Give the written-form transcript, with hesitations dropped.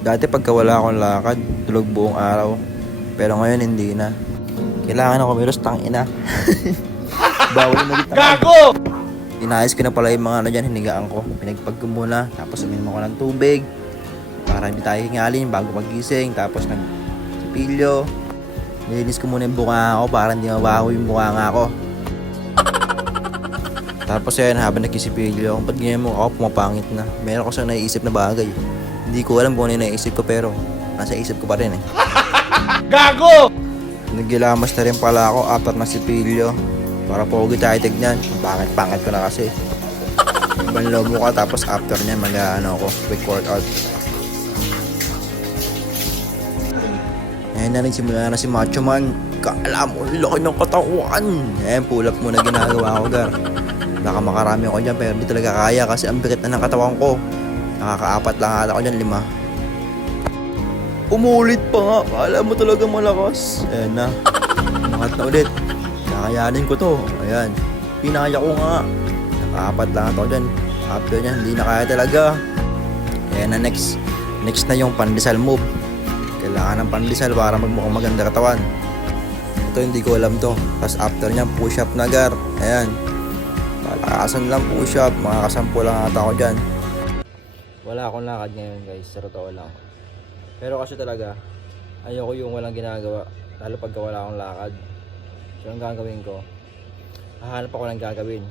Dati pagka wala akong lakad, tulog buong araw. Pero ngayon hindi na. Kailangan ako kumilos, tangina. Bawal na ulit. Gago! Inayos ko na pala yung mga ano dyan, hinigaan ko. Pinagpag ko muna, tapos uminom ako ng tubig. Para hindi tayo hingalin bago magising. Tapos nagsipilyo. Nilinis ko muna yung bunga ko para hindi mabaho yung bunga ko. Tapos yan, habang nagkisipilyo, kung ba't ganyan mo ako, pumapangit na. Meron ko sa naiisip na bagay. Hindi ko alam kung ano yung naisip ko pero nasa isip ko pa rin eh. Gago! Nagilamas na rin pala ako after na sipilyo. Para pogi tayo tignan. Pangit ko na kasi. Banlaw mo ka tapos after nyan mag-ano ako, quick workout. Ngayon na rin simula na si Macho Man. Kala mo, laki ng katawan. Ayan, pull up muna ginagawa ko, gar. Baka makarami ako dyan pero hindi talaga kaya kasi ang bigat na ng katawan ko. Nakakaapat lang ata ako dyan, 5. Umulit pa nga, kala mo talaga malakas. Ayan na, umangat na ulit. Kakayanin ko to, ayan. Pinaya ko nga. Nakaapat lang ata ako dyan. After nyan, hindi na kaya talaga. Ayan na, next na yung pandesal move. Kailangan ng pandesal para magmukhang maganda katawan. Ito hindi ko alam to. Tapos after nyan, push up na, gar. Ayan. Palakasan lang push up. Makakasampo lang ata ako dyan. Wala akong lakad ngayon, guys. Sa totoo lang. Pero kasi talaga, ayoko yung walang ginagawa. Lalo pagka wala akong lakad. So ang gagawin ko, hahanap ako ng gagawin.